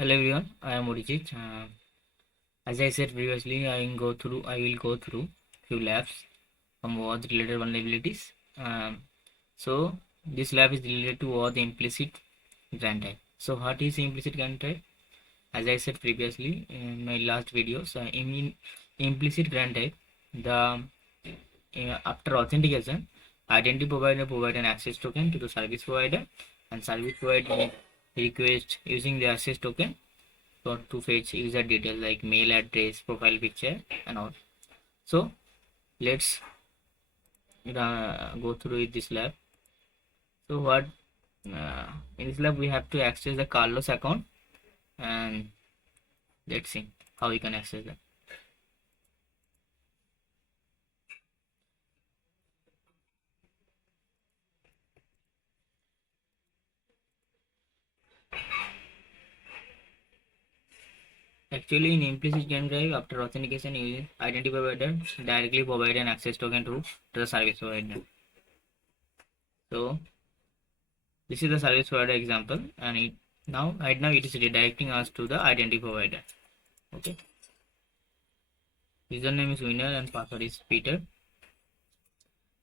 Hello everyone, I am Odijit. As I said previously, I will go through few labs from OAuth related vulnerabilities. So this lab is related to OAuth implicit grant type. So what is implicit grant type? As I said previously in my last videos, in implicit grant type, the after authentication, identity provider provide an access token to the service provider, and service provider request using the access token to fetch user details like mail address, profile picture, and all. So let's go through this lab. So what in this lab we have to access the Carlos account, and let's see how we can access that. Actually, in implicit gen drive, after authentication, using identity provider directly provide an access token to the service provider. So this is the service provider example, and right now it is redirecting us to the identity provider. Okay, username is winner and password is Peter.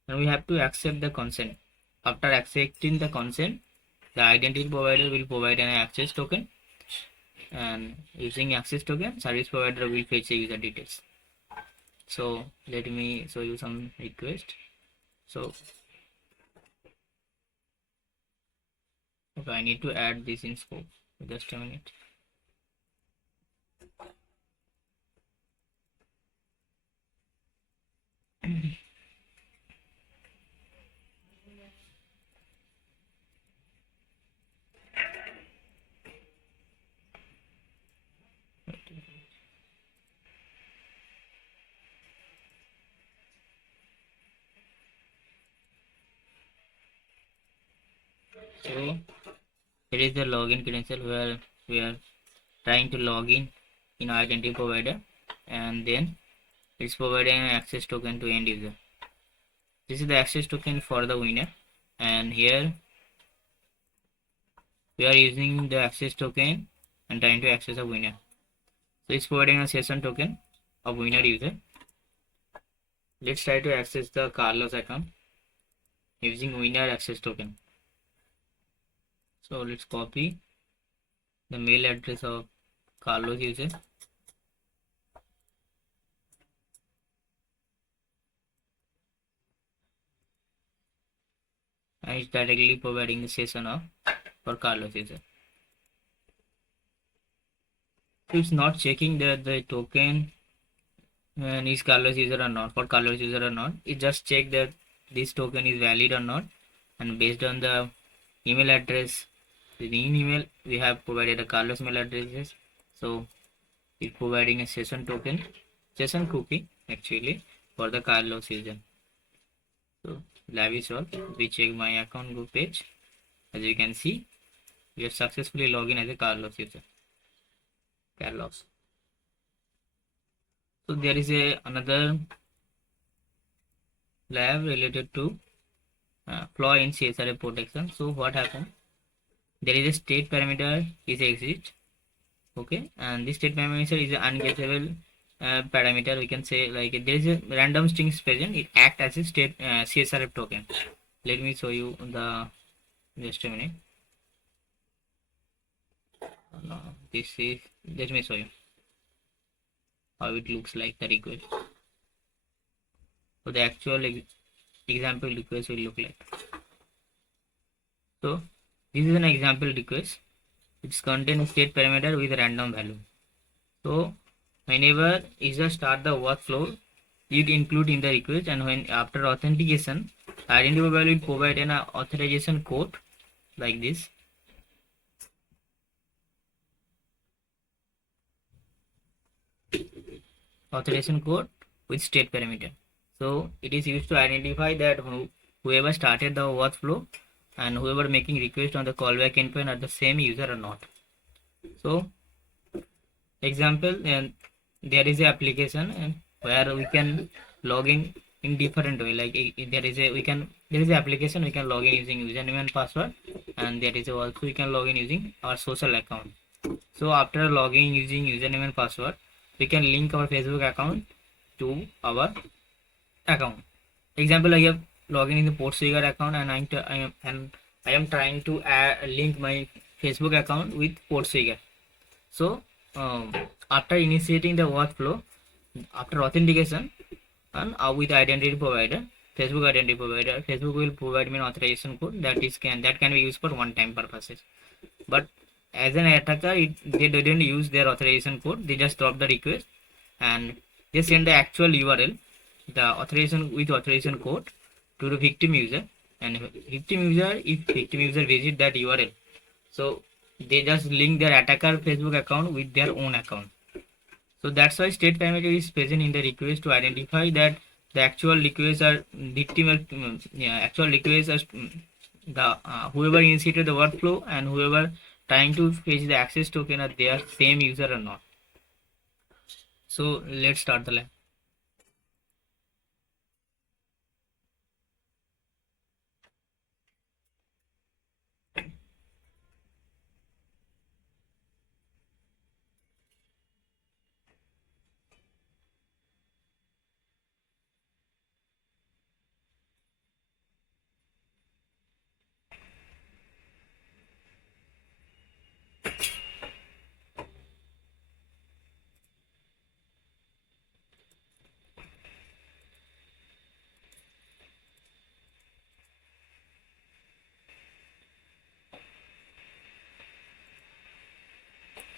Now we have to accept the consent. After accepting the consent, the identity provider will provide an access token, and using access token, service provider will fetch the user details. So let me show you some request. So okay, I need to add this in scope. Just a minute. So here is the login credential where we are trying to log in identity provider, and then it's providing an access token to end user. This is the access token for the winner, and here we are using the access token and trying to access a winner. So it's providing a session token of winner user. Let's try to access the Carlos account using winner access token. So let's copy the mail address of Carlos user, and it's directly providing the session of for Carlos user. So it's not checking that the token and is Carlos user or not, for Carlos user or not. It just check that this token is valid or not, and based on the email address, in email we have provided a Carlos mail addresses, so it's providing a session token, session cookie actually for the Carlos user. So lab is solved. We check my account group page. As you can see, we have successfully logged in as a Carlos user. Carlos. So there is another lab related to flaw in CSRF protection. So what happened? There is a state parameter is exist. Okay, and this state parameter is an unguessable parameter. We can say like there is a random strings present. It acts as a state CSRF token. Let me show you the, just a minute. No, this is, let me show you how it looks like the request. So the actual example request will look like. So this is an example request. It's contain a state parameter with a random value. So whenever user start the workflow, it include in the request, and when after authentication, identity provider will provide an authorization code like this. Authorization code with state parameter. So it is used to identify that whoever started the workflow and whoever making request on the callback endpoint are the same user or not. So example, and there is a application where we can log in different way. Like there is an application we can log in using username and password, and there is also we can log in using our social account. So after logging using username and password, we can link our Facebook account to our account. Example, I have logged in the Portswigger account and I am trying to link my Facebook account with Portswigger. So after initiating the workflow, after authentication and with identity provider, Facebook identity provider, Facebook will provide me an authorization code that can be used for one-time purposes. But as an attacker, they didn't use their authorization code. They just drop the request and they send the actual URL, the authorization code to the victim user. And if victim user visit that URL, so they just link their attacker Facebook account with their own account. So that's why state parameter is present in the request to identify that the actual requests are actual requests are the whoever initiated the workflow and whoever trying to fetch the access token are their same user or not. So let's start the lab.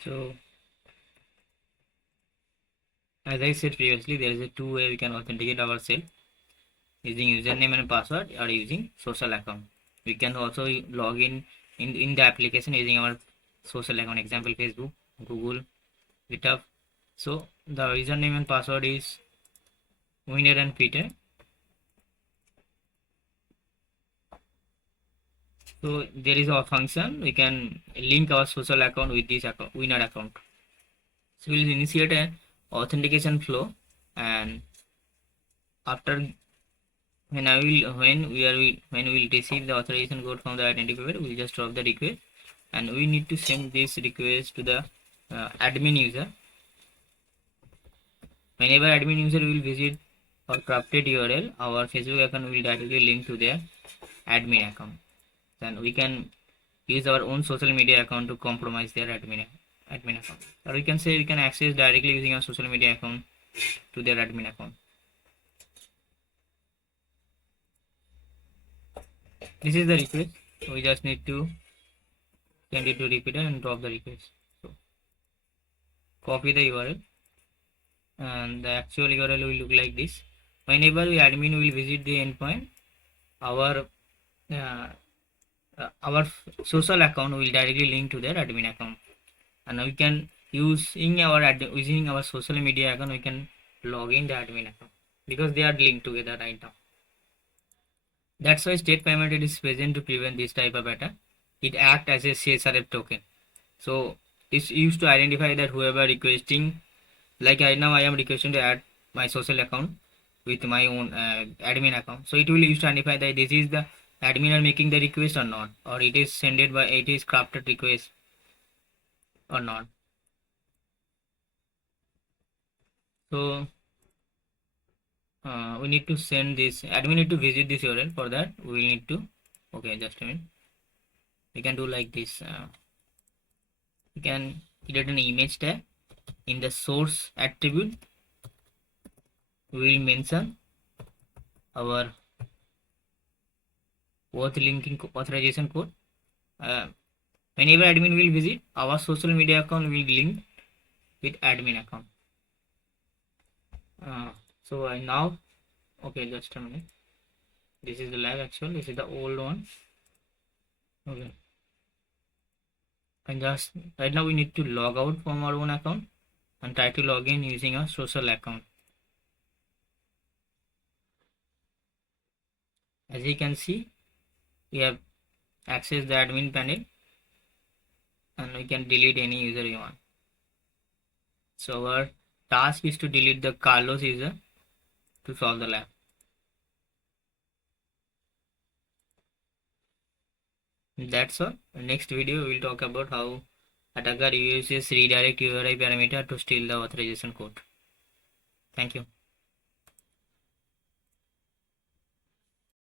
So as I said previously, there is a two way we can authenticate ourselves using username and password or using social account. We can also log in the application using our social account, example Facebook, Google, GitHub. So the username and password is winner and Peter. So there is a function we can link our social account with this account, winner account. So we'll initiate an authentication flow, and after when we will receive the authorization code from the identifier, we'll just drop the request, and we need to send this request to the admin user. Whenever admin user will visit our crafted URL, our Facebook account will directly link to their admin account. Then we can use our own social media account to compromise their admin account, or we can say we can access directly using our social media account to their admin account. This is the request. We just need to send it to repeater and drop the request. So copy the URL, and the actual URL will look like this. Whenever the admin will visit the endpoint, our uh, our social account will directly link to their admin account, and we can using our social media account, we can log in the admin account because they are linked together right now. That's why state parameter is present to prevent this type of attack. It acts as a CSRF token. So it's used to identify that whoever requesting, like right now I am requesting to add my social account with my own admin account. So it will use to identify that this is the admin are making the request or not, or it is crafted request or not. So we need to send this admin need to visit this URL. For that we need to, okay, just a minute, we can do like this. We can create an image tag. In the source attribute we will mention our OAuth linking authorization code. Whenever admin will visit, our social media account will link with admin account. So I now, okay, just a minute, this is the live actual, this is the old one. Okay, and just right now we need to log out from our own account and try to log in using a social account. As you can see, we have accessed the admin panel and we can delete any user you want. So our task is to delete the Carlos user to solve the lab. That's all. Next video we will talk about how Attacker uses redirect URI parameter to steal the authorization code. Thank you.